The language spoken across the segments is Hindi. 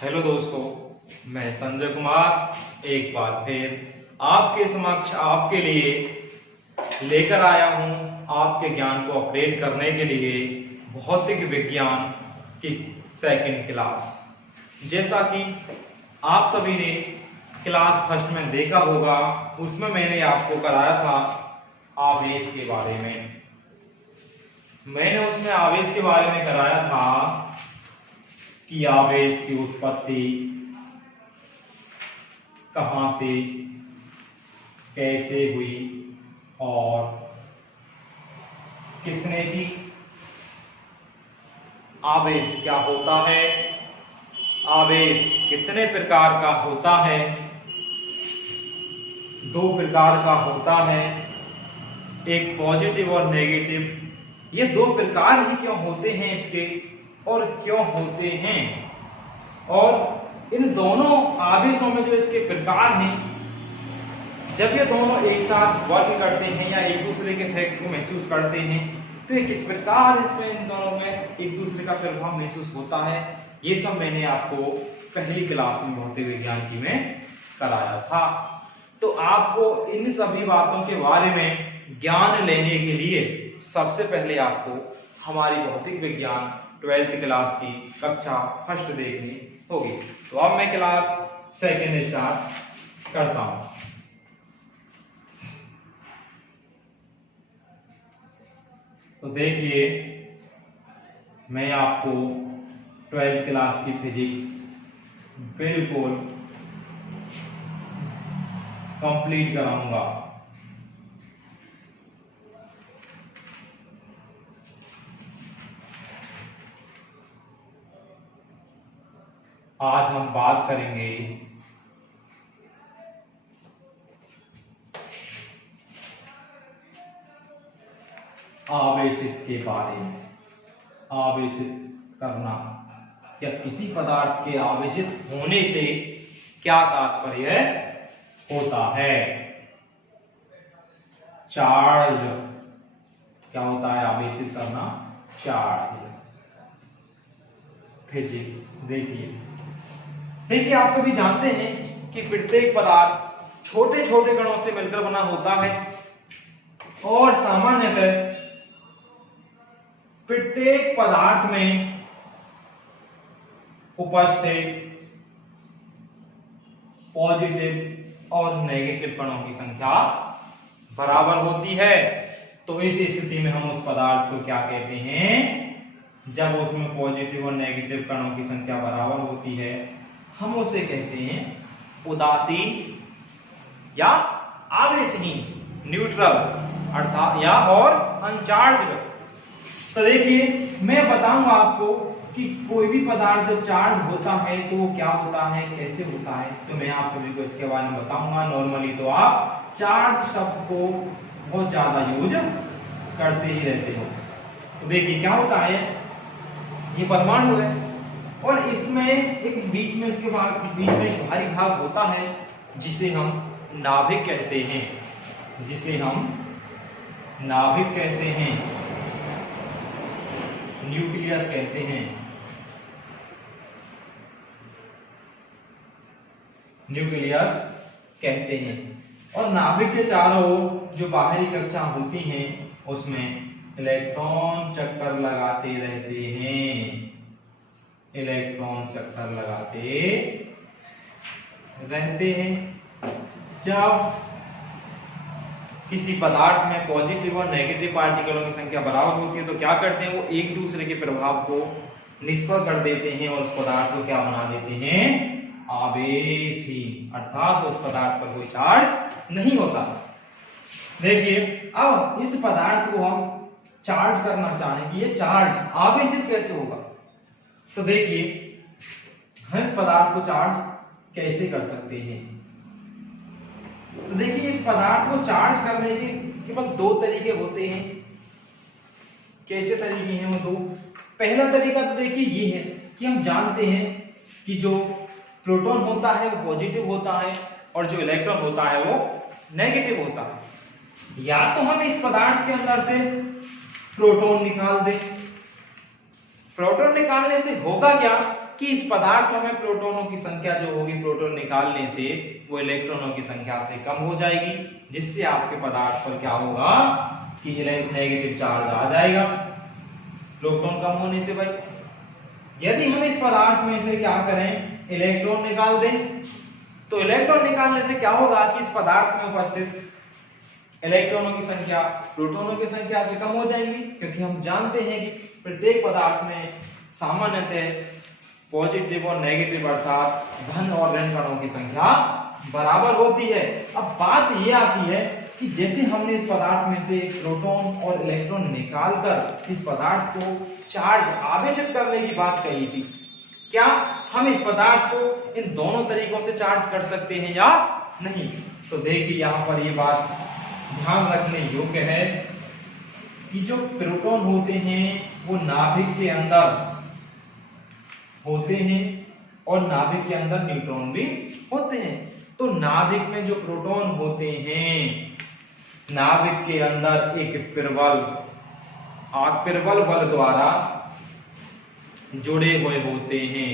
हेलो दोस्तों, मैं संजय कुमार एक बार फिर आपके समक्ष आपके लिए लेकर आया हूं आपके ज्ञान को अपडेट करने के लिए भौतिक विज्ञान की सेकंड क्लास। जैसा कि आप सभी ने क्लास फर्स्ट में देखा होगा, उसमें मैंने आपको कराया था आवेश के बारे में। मैंने उसमें आवेश के बारे में कराया था कि आवेश की उत्पत्ति कहां से कैसे हुई और किसने की। आवेश क्या होता है, आवेश कितने प्रकार का होता है। दो प्रकार का होता है, एक पॉजिटिव और नेगेटिव। ये दो प्रकार ही क्यों होते हैं इसके और क्यों होते हैं, और इन दोनों आवेशों में जो इसके प्रकार हैं, जब ये दोनों एक साथ वर्क करते हैं या एक दूसरे के इफेक्ट को महसूस करते हैं तो ये किस प्रकार इसमें इन दोनों में एक दूसरे का प्रभाव महसूस होता है, ये सब मैंने आपको पहली क्लास में भौतिक विज्ञान की में कराया था। तो आपको इन सभी बातों के बारे में ज्ञान लेने के लिए सबसे पहले आपको हमारी भौतिक विज्ञान 12th क्लास की कक्षा फर्स्ट देखनी होगी। तो अब मैं क्लास सेकंड स्टार्ट करता हूं। तो देखिए, मैं आपको 12th क्लास की फिजिक्स बिल्कुल कंप्लीट कराऊंगा। आज हम बात करेंगे आवेशित के बारे में। आवेशित करना या किसी पदार्थ के आवेशित होने से क्या तात्पर्य होता है। चार्ज क्या होता है, आवेशित करना, चार्ज। फिजिक्स देखिए आप सभी जानते हैं कि प्रत्येक पदार्थ छोटे छोटे कणों से मिलकर बना होता है और सामान्यतः प्रत्येक पदार्थ में उपस्थित पॉजिटिव और नेगेटिव कणों की संख्या बराबर होती है। तो इस स्थिति में हम उस पदार्थ को क्या कहते हैं, जब उसमें पॉजिटिव और नेगेटिव कणों की संख्या बराबर होती है हम उसे कहते हैं उदासीन या आवेशहीन, न्यूट्रल अर्थात या और अनचार्ज्ड। तो देखिए मैं बताऊंगा आपको कि कोई भी पदार्थ जब चार्ज होता है तो वो क्या होता है, कैसे होता है। तो मैं आप सभी को इसके बारे में बताऊंगा। नॉर्मली तो आप चार्ज शब्द को बहुत ज्यादा यूज करते ही रहते हो। तो देखिए क्या होता है, ये परमाणु है और इसमें एक बीच में इसके बीच में एक भारी भाग होता है जिसे हम नाभिक कहते हैं, जिसे हम नाभिक कहते हैं, न्यूक्लियस कहते हैं, न्यूक्लियस कहते हैं। और नाभिक के चारों ओर जो बाहरी कक्षा होती हैं उसमें इलेक्ट्रॉन चक्कर लगाते रहते हैं, इलेक्ट्रॉन चक्कर लगाते रहते हैं। जब किसी पदार्थ में पॉजिटिव और नेगेटिव पार्टिकलों की संख्या बराबर होती है तो क्या करते हैं, वो एक दूसरे के प्रभाव को निष्फल कर देते हैं और उस पदार्थ को क्या बना देते हैं, आवेशहीन, अर्थात उस पदार्थ पर कोई चार्ज नहीं होता। देखिए अब इस पदार्थ को हम चार्ज करना चाहें कि ये चार्ज आवेशित कैसे होगा। तो देखिए हम इस पदार्थ को चार्ज कैसे कर सकते हैं। तो देखिए इस पदार्थ को चार्ज करने के केवल दो तरीके होते हैं। कैसे तरीके हैं वो दो। पहला तरीका तो देखिए ये है कि हम जानते हैं कि जो प्रोटॉन होता है वो पॉजिटिव होता है और जो इलेक्ट्रॉन होता है वो नेगेटिव होता है। या तो हम इस पदार्थ के अंदर से प्रोटॉन निकाल दें। प्रोटॉन निकालने से होगा क्या कि इस पदार्थ में प्रोटॉनों की संख्या जो होगी प्रोटॉन निकालने से वो इलेक्ट्रॉनों की संख्या से कम हो जाएगी, जिससे आपके पदार्थ पर क्या होगा कि नेगेटिव चार्ज आ जाएगा प्रोटॉन कम होने से। भाई यदि हम इस पदार्थ में से क्या करें इलेक्ट्रॉन निकाल दें, तो इलेक्ट्रॉन निकालने से क्या होगा कि इस पदार्थ में उपस्थित इलेक्ट्रॉनों की संख्या प्रोटॉनों की संख्या से कम हो जाएगी, क्योंकि हम जानते हैं कि प्रत्येक पदार्थ में सामान्यतः पॉजिटिव और नेगेटिव अर्थात धन और ऋण कणों की संख्या बराबर होती है। अब बात यह आती है कि जैसे हमने इस पदार्थ में से प्रोटॉन और इलेक्ट्रॉन निकालकर इस पदार्थ को चार्ज आवेशित करने की बात कही थी, क्या हम इस पदार्थ को इन दोनों तरीकों से चार्ज कर सकते हैं या नहीं? तो देखिए यहाँ पर ये बात ध्यान रखने योग्य है कि जो प्रोटॉन होते हैं वो नाभिक के अंदर होते हैं और नाभिक के अंदर न्यूट्रॉन भी होते हैं। तो नाभिक में जो प्रोटॉन होते हैं नाभिक के अंदर एक प्रबल बल द्वारा जुड़े हुए होते हैं।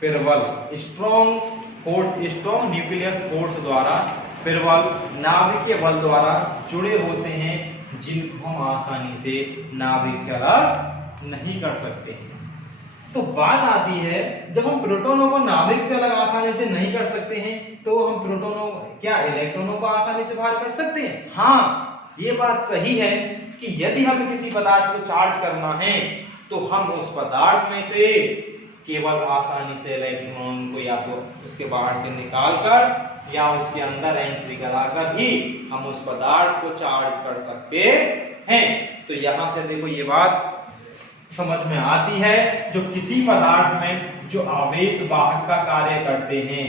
प्रबल स्ट्रॉन्ग न्यूक्लियस फोर्स द्वारा प्रबल नाभिकीय बल द्वारा जुड़े होते हैं, जिनको हम आसानी से नाभिक से अलग नहीं कर सकते हैं। तो बात आती है जब हम प्रोटॉनों को नाभिक से अलग आसानी से नहीं कर सकते हैं तो हम प्रोटॉनों क्या इलेक्ट्रॉनों को आसानी से बाहर कर सकते हैं? हाँ, ये बात सही है कि यदि हमें किसी पदार्थ को चार्ज करना है तो हम उस पदार्थ में से केवल आसानी से इलेक्ट्रॉन को या तो उसके बाहर से निकालकर या उसके अंदर एंट्री कराकर ही हम उस पदार्थ को चार्ज कर सकते हैं। तो यहां से देखो ये बात समझ में आती है, जो किसी पदार्थ में जो आवेश वाहक का कार्य करते हैं,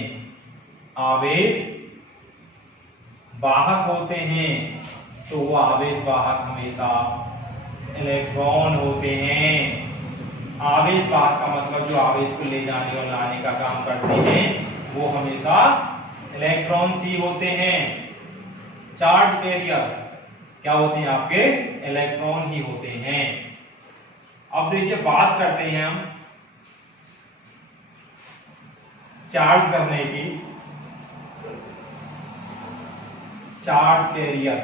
आवेश वाहक होते हैं, तो वो आवेश वाहक हमेशा इलेक्ट्रॉन होते हैं। आवेश वाहक का मतलब जो आवेश को ले जाने और लाने का काम करते हैं वो हमेशा इलेक्ट्रॉन्स ही होते हैं। चार्ज कैरियर क्या होते हैं आपके इलेक्ट्रॉन ही होते हैं। अब देखिए बात करते हैं हम चार्ज करने की। चार्ज कैरियर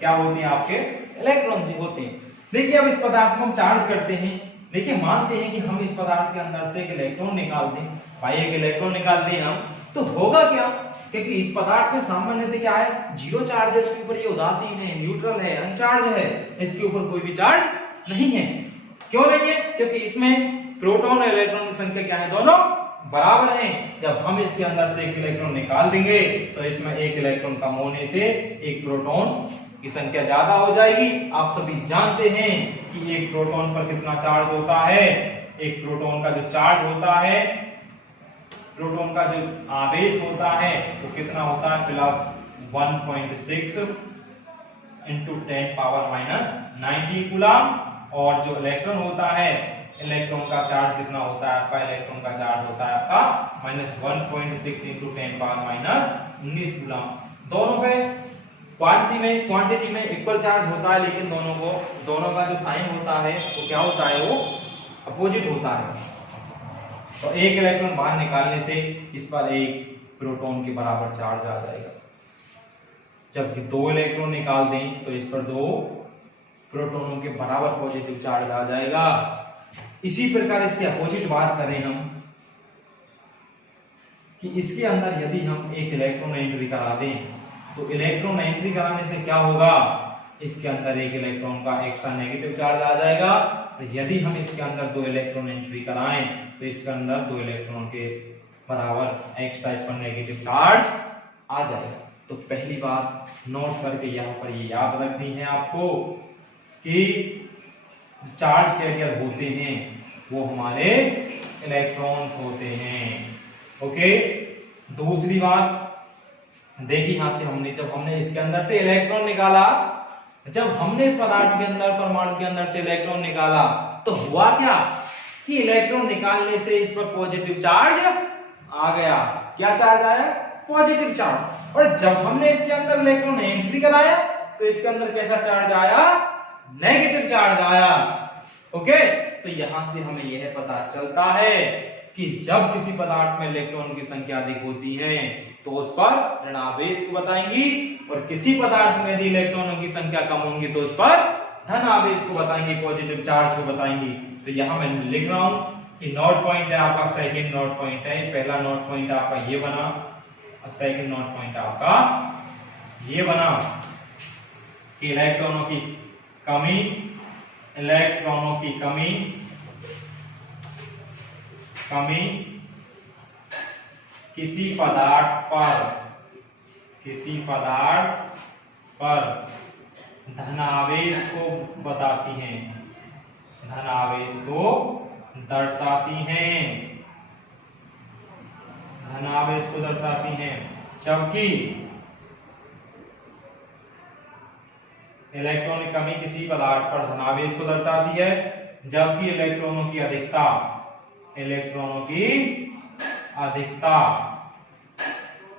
क्या होते हैं आपके इलेक्ट्रॉन ही होते हैं। देखिए अब इस पदार्थ को हम चार्ज करते हैं, देखिए मानते हैं कि हम इस पदार्थ के अंदर से एक इलेक्ट्रॉन निकाल दें, भाई एक इलेक्ट्रॉन निकाल दें हम, तो होगा क्या, क्योंकि इस पदार्थ में सामान्यतः क्या है जीरो चार्ज है, इसके ऊपर ये उदासीन है, न्यूट्रल है, अनचार्ज है, इसके ऊपर कोई भी चार्ज नहीं है। क्यों नहीं है? क्योंकि इसमें प्रोटॉन और इलेक्ट्रॉन की संख्या क्या है, दोनों बराबर हैं। जब हम इसके अंदर से एक इलेक्ट्रॉन निकाल देंगे तो इसमें एक इलेक्ट्रॉन कम होने से एक प्रोटॉन की संख्या ज्यादा हो जाएगी। आप सभी जानते हैं कि एक प्रोटॉन पर कितना चार्ज होता है, एक प्रोटॉन का जो चार्ज होता है, प्रोटॉन का जो आवेश होता है वो कितना होता है, प्लस 1.6 इंटू 10⁻⁻90 कूलम। और जो इलेक्ट्रॉन होता है, इलेक्ट्रॉन का चार्ज कितना होता है आपका, इलेक्ट्रॉन का चार्ज होता है आपका -1.6 इंटू 10⁻19 कूलम। दोनों पे क्वांटिटी में इक्वल चार्ज होता है, लेकिन दोनों का जो साइन होता है वो क्या होता है, वो अपोजिट होता है। तो एक इलेक्ट्रॉन बाहर निकालने से इस पर एक प्रोटॉन के बराबर चार्ज आ जाएगा, जबकि दो इलेक्ट्रॉन निकाल दें तो इस पर दो प्रोटॉनों के बराबर पॉजिटिव चार्ज आ जाएगा। इसी प्रकार इसके अपोजिट बात करें हम कि इसके अंदर यदि हम एक इलेक्ट्रॉन एंट्री करा दें तो इलेक्ट्रॉन एंट्री कराने से क्या होगा, इसके अंदर एक इलेक्ट्रॉन का एक्स्ट्रा नेगेटिव चार्ज आ जाएगा। यदि हम इसके अंदर दो इलेक्ट्रॉन एंट्री कराएं तो इसके अंदर दो इलेक्ट्रॉन के बराबर एक्स्ट्रा इस पर नेगेटिव चार्ज आ जाएगा। तो पहली बात नोट करके यहाँ पर ये याद रखनी है आपको कि चार्ज कैरियर होते हैं वो हमारे इलेक्ट्रॉन्स होते हैं। ओके, दूसरी बात देखिए यहां से जब हमने इसके अंदर से इलेक्ट्रॉन निकाला, जब हमने इस पदार्थ के अंदर परमाणु के अंदर से इलेक्ट्रॉन निकाला तो हुआ क्या कि इलेक्ट्रॉन निकालने से इस पर पॉजिटिव चार्ज आ गया। क्या चार्ज आया, पॉजिटिव चार्ज। और जब हमने इसके अंदर इलेक्ट्रॉन एंट्री कराया तो इसके अंदर कैसा चार्ज आया, नेगेटिव चार्ज आया। ओके, तो यहां से हमें यह पता चलता है कि जब किसी पदार्थ में इलेक्ट्रॉन की संख्या अधिक होती है तो उस पर ऋणावेश को बताएंगी, और किसी पदार्थ में यदि इलेक्ट्रॉनों की संख्या कम होंगी तो उस पर धन आवेश को बताएंगे, पॉजिटिव चार्ज को बताएंगी। तो यहां मैं लिख रहा हूं कि नोट पॉइंट है आपका, सेकंड नोट पॉइंट है, पहला नोट पॉइंट आपका ये बना और सेकंड नोट पॉइंट आपका ये बना कि इलेक्ट्रॉनों की कमी, इलेक्ट्रॉनों की कमी किसी पदार्थ पर धनावेश को बताती हैं, धनावेश को दर्शाती हैं, धनावेश को दर्शाती हैं। जबकि इलेक्ट्रॉन की कमी किसी पदार्थ पर धनावेश को दर्शाती है, जबकि इलेक्ट्रॉनों की अधिकता, इलेक्ट्रॉनों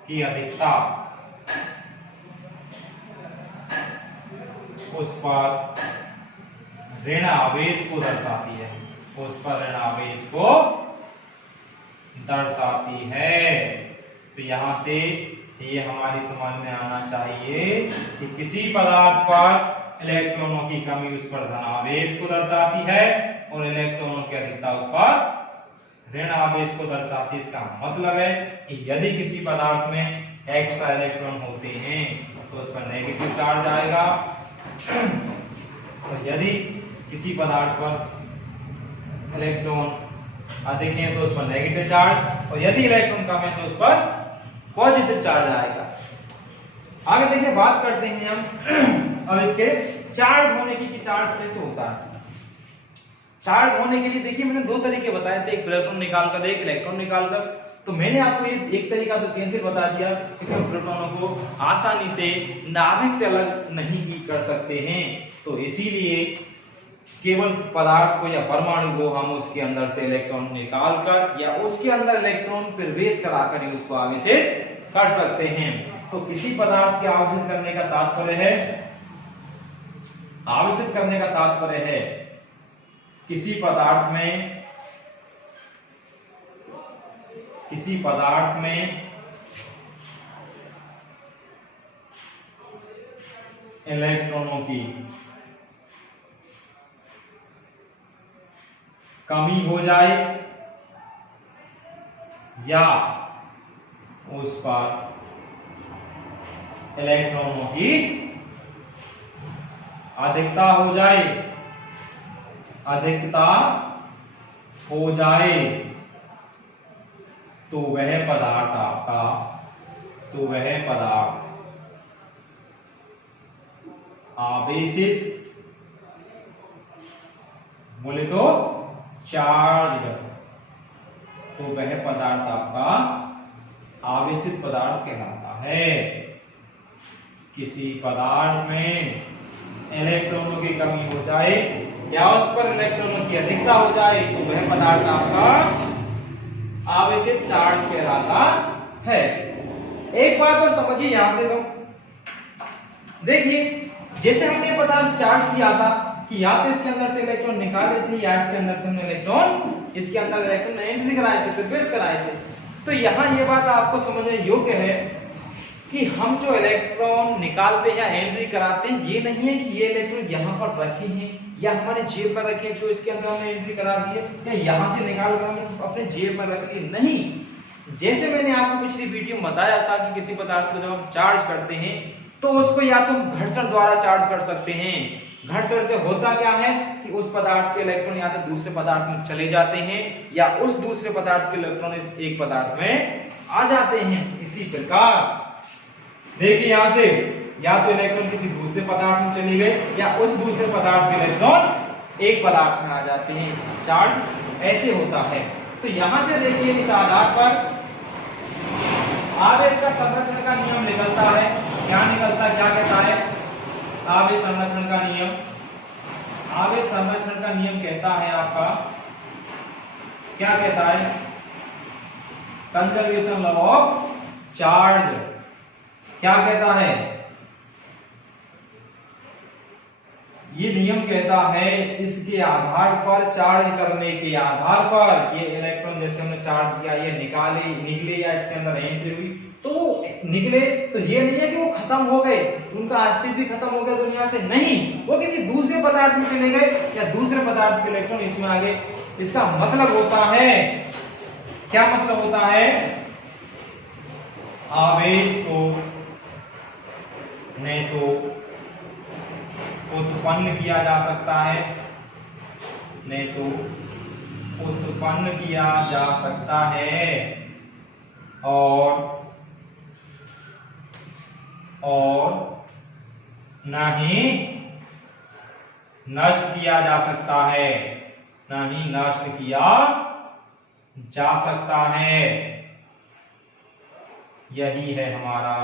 की अधिकता उस पर ऋण आवेश को दर्शाती है, उस पर ऋण आवेश को दर्शाती है। तो यहां से ये हमारी समझ में आना चाहिए कि किसी पदार्थ पर इलेक्ट्रॉनों की कमी उस पर धन आवेश को दर्शाती है और इलेक्ट्रॉनों की अधिकता उस पर ऋण आवेश को दर्शाती है। इसका मतलब है कि यदि किसी पदार्थ में एक्स्ट्रा इलेक्ट्रॉन होते हैं तो उस पर नेगेटिव चार्ज आएगा, और यदि किसी पदार्थ पर इलेक्ट्रॉन अधिक है तो उस पर नेगेटिव चार्ज, और यदि इलेक्ट्रॉन कम है तो उस पर पॉजिटिव चार्ज आएगा। आगे देखिए बात करते हैं हम अब इसके चार्ज होने की, कि चार्ज कैसे होता है। चार्ज होने के लिए देखिए मैंने दो तरीके बताए थे, एक प्रोटॉन निकालकर, एक इलेक्ट्रॉन निकालकर। तो मैंने आपको ये एक तरीका तो कैंसिल बता दिया कि हम प्रोटॉनों को आसानी से नाभिक से अलग नहीं कर सकते हैं, तो इसीलिए केवल पदार्थ को या परमाणु को हम उसके अंदर से इलेक्ट्रॉन निकालकर या उसके अंदर इलेक्ट्रॉन प्रवेश कराकर ही उसको आवेशित कर सकते हैं। तो किसी पदार्थ के आवेशित करने का तात्पर्य है, आवेशित करने का तात्पर्य है किसी पदार्थ में इलेक्ट्रॉनों की कमी हो जाए या उस पर इलेक्ट्रॉनों की अधिकता हो जाए, अधिकता हो जाए, तो वह पदार्थ आपका, तो वह पदार्थ आवेशित, बोले तो चार्ज, तो वह पदार्थ आपका आवेशित पदार्थ कहलाता है। किसी पदार्थ में इलेक्ट्रॉनों की कमी हो जाए या उस पर इलेक्ट्रॉनों की अधिकता हो जाए तो वह पदार्थ आपका आवेशित चार्ज कहलाता है। एक बात और समझिए यहां से, तो देखिए जैसे हमने पदार्थ चार्ज किया था कि या तो इसके अंदर से इलेक्ट्रॉन निकाले थे या इसके अंदर से इलेक्ट्रॉन, इसके अंदर इलेक्ट्रॉन एंट्री कराए थे, प्रवेश कराए थे। तो यहाँ ये बात आपको समझने योग्य है कि हम जो इलेक्ट्रॉन निकालते हैं या एंट्री कराते हैं, ये नहीं है कि ये इलेक्ट्रॉन यहाँ पर रखे हैं या हमारे जेब पर रखे जो इसके अंदर हमने एंट्री करा दी है, या यहाँ से निकाल कर हम अपने जेब पर रख लिए, नहीं। जैसे मैंने आपको पिछली वीडियो में बताया था कि किसी पदार्थ को जब हम चार्ज करते हैं तो उसको या तो हम घर्षण द्वारा चार्ज कर सकते हैं। घर्षण से होता क्या है कि उस पदार्थ के इलेक्ट्रॉन या तो दूसरे पदार्थ में चले जाते हैं या उस दूसरे पदार्थ के इलेक्ट्रॉन इस एक पदार्थ में आ जाते हैं। इसी प्रकार देखिए यहां से या तो इलेक्ट्रॉन किसी दूसरे पदार्थ में चली गई या उस दूसरे पदार्थ के इलेक्ट्रॉन एक पदार्थ में आ जाते हैं, चार्ज ऐसे होता है। तो यहां से देखिए इस आधार पर आवेश का संरक्षण का नियम निकलता है। क्या निकलता है, क्या कहता है आवेश संरक्षण का नियम? आवेश संरक्षण का नियम कहता है आपका, क्या कहता है, कंजर्वेशन लॉ ऑफ चार्ज। क्या कहता है? ये नियम कहता है इसके आधार पर, चार्ज करने के आधार पर, ये इलेक्ट्रॉन जैसे हमने चार्ज किया, ये निकले या इसके अंदर एंट्री हुई, तो वो निकले तो ये नहीं है कि वो खत्म हो गए, उनका अस्तित्व खत्म हो गया दुनिया से, नहीं, वो किसी दूसरे पदार्थ में चले गए या दूसरे पदार्थ के इलेक्ट्रॉन इसमें आ गए। इसका मतलब होता है, क्या मतलब होता है, आवेश को नहीं तो उत्पन्न किया जा सकता है, नहीं तो उत्पन्न किया जा सकता है, और ना ही नष्ट किया जा सकता है, ना ही नष्ट किया जा सकता है। यही है हमारा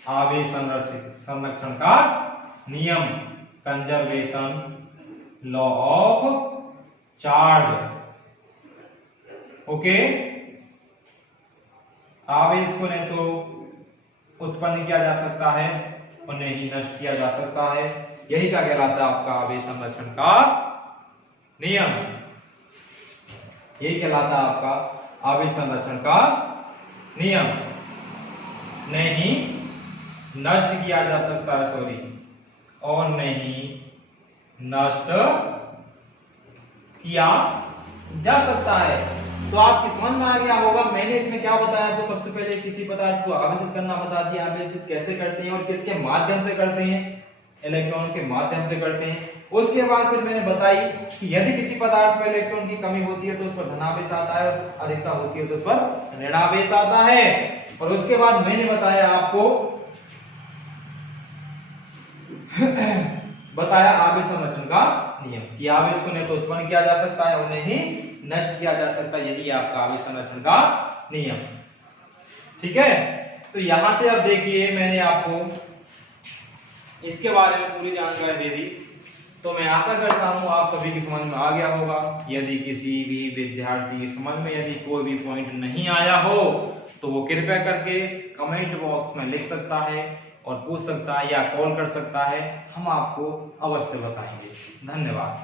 आवेश संरक्षण का नियम, conservation law of charge. Okay, आवेश को नहीं तो उत्पन्न किया जा सकता है और नहीं नष्ट किया जा सकता है, यही क्या कहलाता है आपका आवेश संरक्षण का नियम, यही कहलाता है आपका आवेश संरक्षण का नियम। नहीं नष्ट किया जा सकता है, सॉरी, और नहीं नष्ट किया जा सकता है। तो आपकी समझ में आ गया होगा, मैंने इसमें क्या बताया आपको, सबसे पहले किसी पदार्थ को आवेशित करना बता दिया, आवेशित कैसे करते हैं और किसके माध्यम से करते हैं, इलेक्ट्रॉन के माध्यम से करते हैं। उसके बाद फिर मैंने बताई कि यदि किसी पदार्थ में इलेक्ट्रॉन की कमी होती है तो उस पर धनावेश आता है, और अधिकता होती है तो उस पर ऋणावेश आता है। और उसके बाद मैंने बताया आपको बताया आवेश संरक्षण का नियम कि आवेश को नहीं तो उत्पन्न किया जा सकता है और नहीं नष्ट किया जा सकता, यही आपका आवेश संरक्षण का नियम। ठीक है, तो यहां से अब देखिए मैंने आपको इसके बारे में पूरी जानकारी दे दी, तो मैं आशा करता हूं आप सभी की समझ में आ गया होगा। यदि किसी भी विद्यार्थी की समझ में यदि कोई भी पॉइंट नहीं आया हो तो वो कृपया करके कमेंट बॉक्स में लिख सकता है और पूछ सकता है या कॉल कर सकता है, हम आपको अवश्य बताएंगे। धन्यवाद।